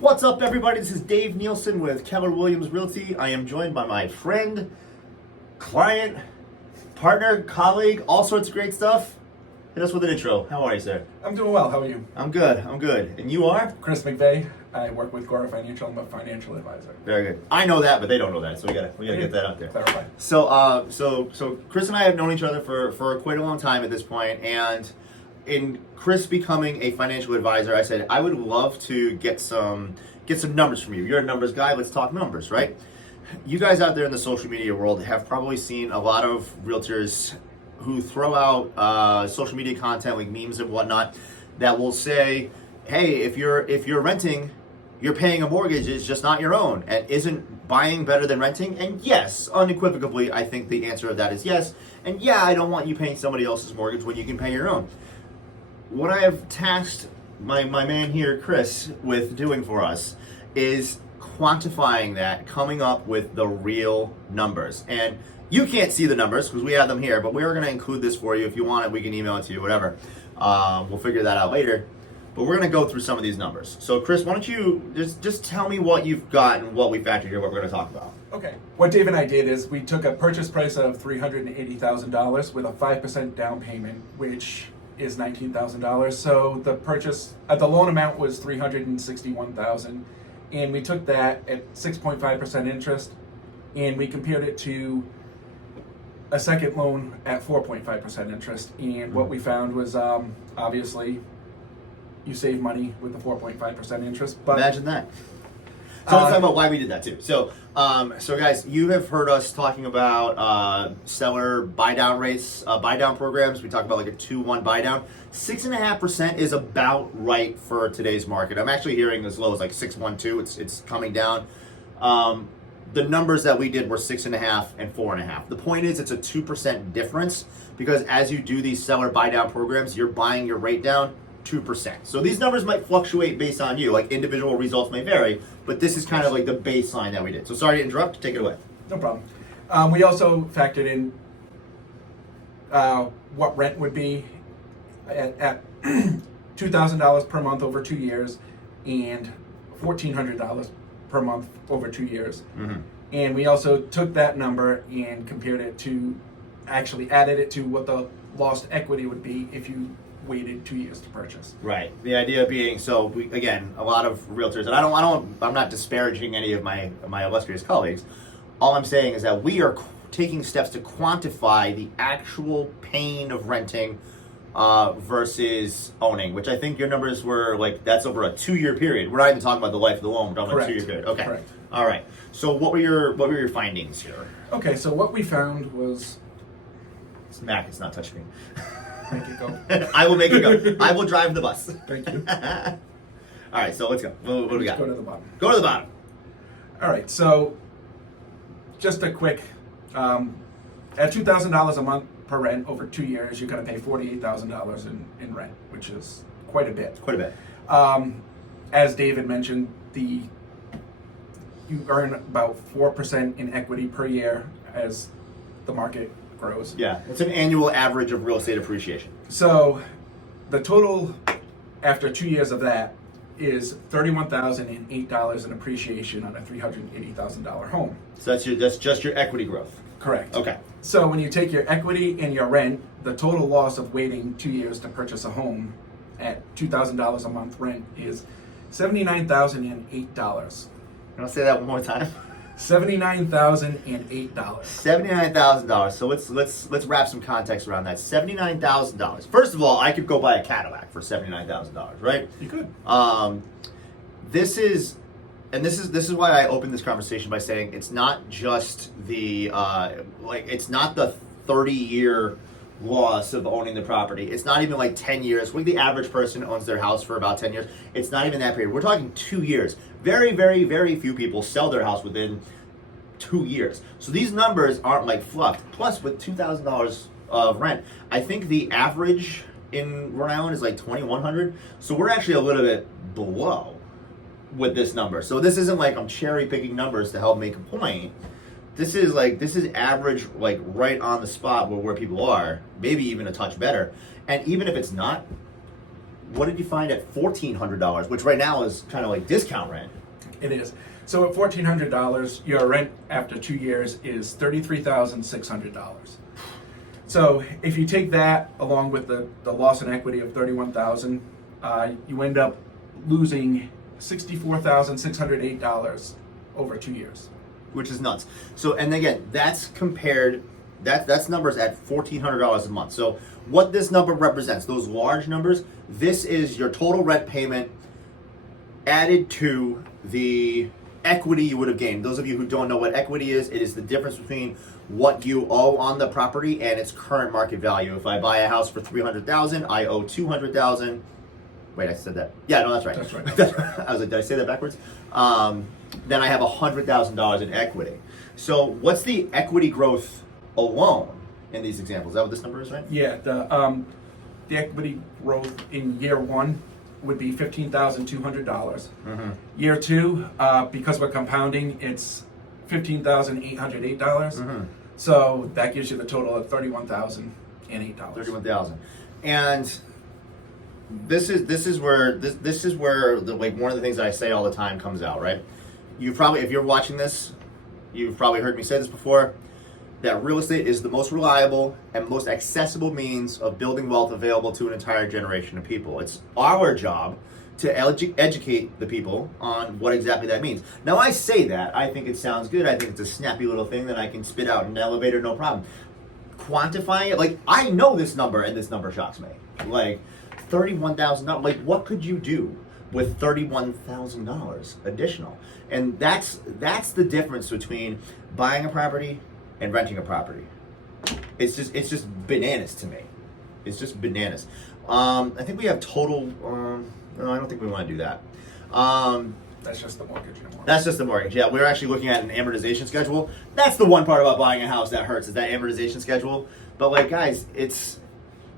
What's up, everybody? This is Dave Nielsen with Keller Williams Realty. I am joined by my friend, client, partner, colleague, all sorts of great stuff. Hit us with an intro. How are you, sir? I'm doing well. How are you? I'm good. And you are? Chris McVay. I work with Gorra Financial. I'm a financial advisor. Very good. I know that, but they don't know that, so we gotta get that out there. Clarify. So Chris and I have known each other for quite a long time at this point, and in Chris becoming a financial advisor, I said I would love to get some numbers from you. You're a numbers guy. Let's talk numbers, right? You guys out there in the social media world have probably seen a lot of realtors who throw out social media content like memes and whatnot that will say, "Hey, if you're renting, you're paying a mortgage. It's just not your own, and isn't buying better than renting?" And yes, unequivocally, I think the answer of that is yes. And yeah, I don't want you paying somebody else's mortgage when you can pay your own. What I have tasked my man here, Chris, with doing for us is quantifying that, coming up with the real numbers. And you can't see the numbers because we have them here, but we're going to include this for you. If you want it, we can email it to you, whatever. We'll figure that out later. But we're going to go through some of these numbers. So, Chris, why don't you just tell me what you've got and what we factored here, what we're going to talk about. Okay. What Dave and I did is we took a purchase price of $380,000 with a 5% down payment, which is $19,000. So the loan amount was $361,000, and we took that at 6.5% interest, and we compared it to a second loan at 4.5% interest. And what we found was obviously you save money with the 4.5% interest. But imagine that. So let's talk about why we did that too. So guys, you have heard us talking about seller buy down rates, buy down programs. We talk about like a 2-1 buy down. 6.5% is about right for today's market. I'm actually hearing as low as like 6.12. It's coming down. The numbers that we did were 6.5 and 4.5. The point is, it's a 2% difference because as you do these seller buy down programs, you're buying your rate down 2%. So these numbers might fluctuate based on you, like individual results may vary, but this is kind of like the baseline that we did. So sorry to interrupt, take it away. No problem. We also factored in what rent would be at $2,000 per month over 2 years and $1,400 per month over 2 years. Mm-hmm. And we also took that number and compared it to, actually added it to what the lost equity would be if you waited 2 years to purchase. Right. The idea being, so again, a lot of realtors, and I'm not disparaging any of my illustrious colleagues. All I'm saying is that we are taking steps to quantify the actual pain of renting versus owning, which I think your numbers were like, that's over a 2-year period. We're not even talking about the life of the loan. We're talking about a 2-year period. Okay. Correct. All right. So what were your findings here? Okay. So what we found was, It's Mac. It's not touchscreen. make it go. I will make it go. I will drive the bus. Thank you. All right. So let's go. What do we got? Go to the bottom. Go to the bottom. All right. So just a quick, at $2,000 a month per rent over 2 years, you're going to pay $48,000 in rent, which is quite a bit. Quite a bit. As David mentioned, you earn about 4% in equity per year as the market grows. Yeah, it's an annual average of real estate appreciation. So the total after 2 years of that is $31,008 in appreciation on a $380,000 home. So that's just your equity growth. Correct. Okay. So when you take your equity and your rent, the total loss of waiting 2 years to purchase a home at $2,000 a month rent is $79,008. Can I say that one more time? $79,008. $79,000. So let's wrap some context around that. $79,000. First of all, I could go buy a Cadillac for $79,000, right? You could. This is why I opened this conversation by saying it's not just the it's not the 30-year loss of owning the property. It's not even like 10 years. The average person owns their house for about 10 years. It's not even that period. We're talking 2 years. Very, very, very few people sell their house within 2 years. So these numbers aren't like fluff. Plus, with $2,000 of rent, I think the average in Rhode Island is like $2,100. So we're actually a little bit below with this number. So this isn't like I'm cherry picking numbers to help make a point. This is average, like right on the spot where people are, maybe even a touch better. And even if it's not, what did you find at $1,400, which right now is kind of like discount rent? It is. So at $1,400, your rent after 2 years is $33,600. So if you take that along with the loss in equity of $31,000, you end up losing $64,608 over 2 years. Which is nuts. So, and again, that's compared, that's numbers at $1,400 a month. So what this number represents, those large numbers, this is your total rent payment added to the equity you would have gained. Those of you who don't know what equity is, it is the difference between what you owe on the property and its current market value. If I buy a house for $300,000, I owe $200,000. Wait, I said that. Yeah, no, that's right. That's right. I was like, did I say that backwards? Then I have $100,000 in equity. So what's the equity growth alone in these examples? Is that what this number is, right? Yeah, the equity growth in year one would be $15,200. Mm-hmm. Year two, because we're compounding, it's $15,808. Mm-hmm. So that gives you the total of $31,008. $31,000. And this is where the, like, one of the things that I say all the time comes out, right? You probably, if you're watching this, you've probably heard me say this before, that real estate is the most reliable and most accessible means of building wealth available to an entire generation of people. It's our job to educate the people on what exactly that means. Now, I say that, I think it sounds good, I think it's a snappy little thing that I can spit out in an elevator, no problem. Quantifying it, like, I know this number and this number shocks me. Like, $31,000, like, what could you do with $31,000 additional? And that's the difference between buying a property and renting a property. It's just bananas to me. It's just bananas. I think we have total. No, I don't think we want to do that. That's just the mortgage. That's just the mortgage. Yeah, we're actually looking at an amortization schedule. That's the one part about buying a house that hurts, is that amortization schedule. But, like, guys, it's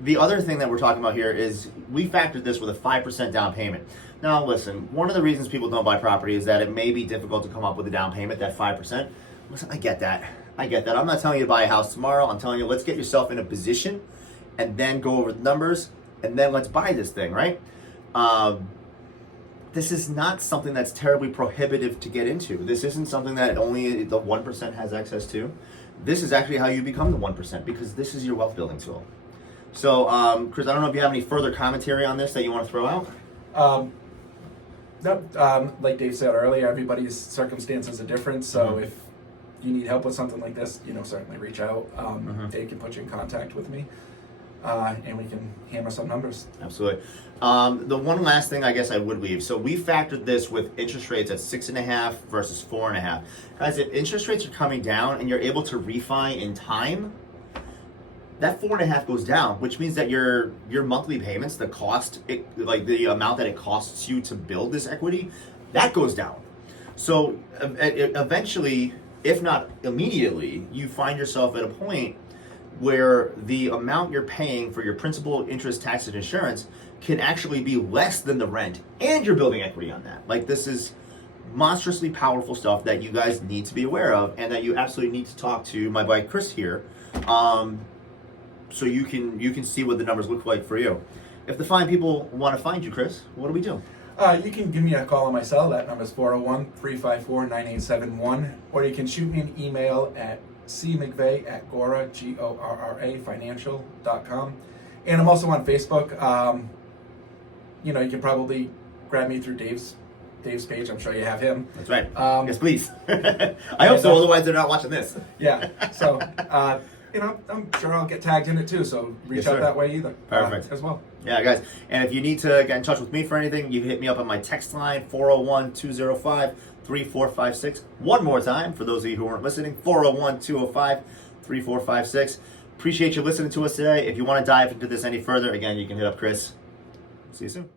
the other thing that we're talking about here is we factored this with a 5% down payment. Now, listen, one of the reasons people don't buy property is that it may be difficult to come up with a down payment, that 5%. Listen, I get that. I'm not telling you to buy a house tomorrow. I'm telling you, let's get yourself in a position and then go over the numbers and then let's buy this thing, right? This is not something that's terribly prohibitive to get into. This isn't something that only the 1% has access to. This is actually how you become the 1%, because this is your wealth building tool. So, Chris, I don't know if you have any further commentary on this that you want to throw out? No, like Dave said earlier, everybody's circumstances are different, so if you need help with something like this, certainly reach out. Dave can put you in contact with me, and we can hammer some numbers. Absolutely. The one last thing I guess I would leave. So we factored this with interest rates at 6.5 versus 4.5. Guys, if interest rates are coming down and you're able to refi in time, that 4.5 goes down, which means that your monthly payments, the cost, like the amount that it costs you to build this equity, that goes down. So eventually, if not immediately, you find yourself at a point where the amount you're paying for your principal, interest, tax, and insurance can actually be less than the rent, and you're building equity on that. Like, this is monstrously powerful stuff that you guys need to be aware of, and that you absolutely need to talk to my buddy Chris here, so you can see what the numbers look like for you. If the fine people want to find you, Chris, what do we do? You can give me a call on my cell. That number is 401-354-9871. Or you can shoot me an email at cmcvay@Gorra, Gorra, financial.com. And I'm also on Facebook. You can probably grab me through Dave's page. I'm sure you have him. That's right. Yes, please. I hope so. Otherwise, they're not watching this. Yeah. So, I'm sure I'll get tagged in it too. So reach out that way either. Perfect. As well. Yeah, guys. And if you need to get in touch with me for anything, you can hit me up on my text line, 401-205-3456. One more time, for those of you who weren't listening, 401-205-3456. Appreciate you listening to us today. If you want to dive into this any further, again, you can hit up Chris. See you soon.